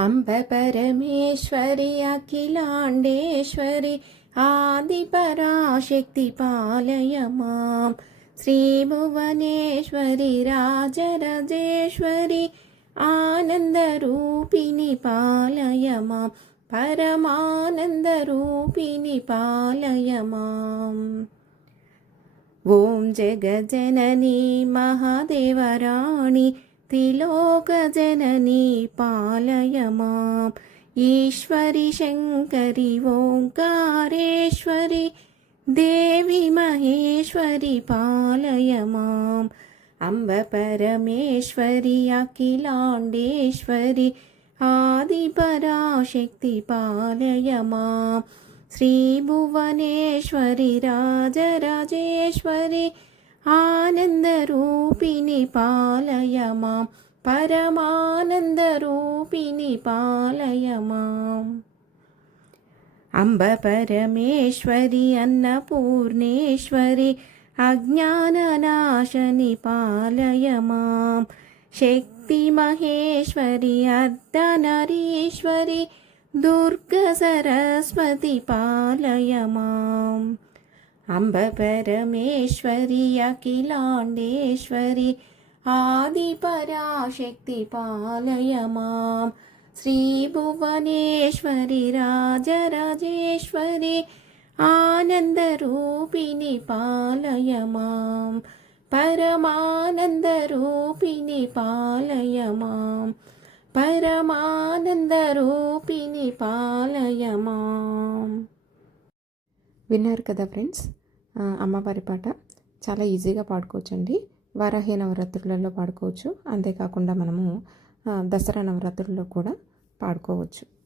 అంబ పరమేశ్వరి అఖిలాండేశ్వరి ఆదిపరాశక్తి పాలయ మాం. శ్రీభువనేశ్వరి రాజరాజేశ్వరి ఆనందరూపిణి పాలయ మాం. పరమానందరూపిణి పాలయ మాం. ఓం జగజననీ మహాదేవరాణి त्रिलोकजननी पालय मां. ईश्वरि शङ्करि ओङ्कारेश्वरि देवी महेश्वरि पालय मां. अम्ब परमेश्वरि अखिलाण्डेश्वरि आदिपराशक्ति पालय मां. श्रीभुवनेश्वरि राजराजेश्वरि आनन्दरूपिणि पालय मां. परमानन्दरूपिणि पालय माम्. अम्ब परमेश्वरि अन्नपूर्णेश्वरि अज्ञाननाशनि पालय मां. शक्तिमहेश्वरि अर्धनारीश्वरि दुर्गसरस्वति पालय माम्. अम्ब परमेश्वरि अखिलाण्डेश्वरि आदिपराशक्ति पालय मां. श्रीभुवनेश्वरि राजराजेश्वरि आनन्दरूपिणि पालय मां. परमानन्दरूपिणि पालय मां. परमानन्दरूपिणि पालय मां. విన్నారు కదా ఫ్రెండ్స్, అమ్మవారి పాట చాలా ఈజీగా పాడుకోవచ్చండి. వారాహి నవరాత్రులలో పాడుకోవచ్చు, అంతేకాకుండా మనము దసరా నవరాత్రుల్లో కూడా పాడుకోవచ్చు.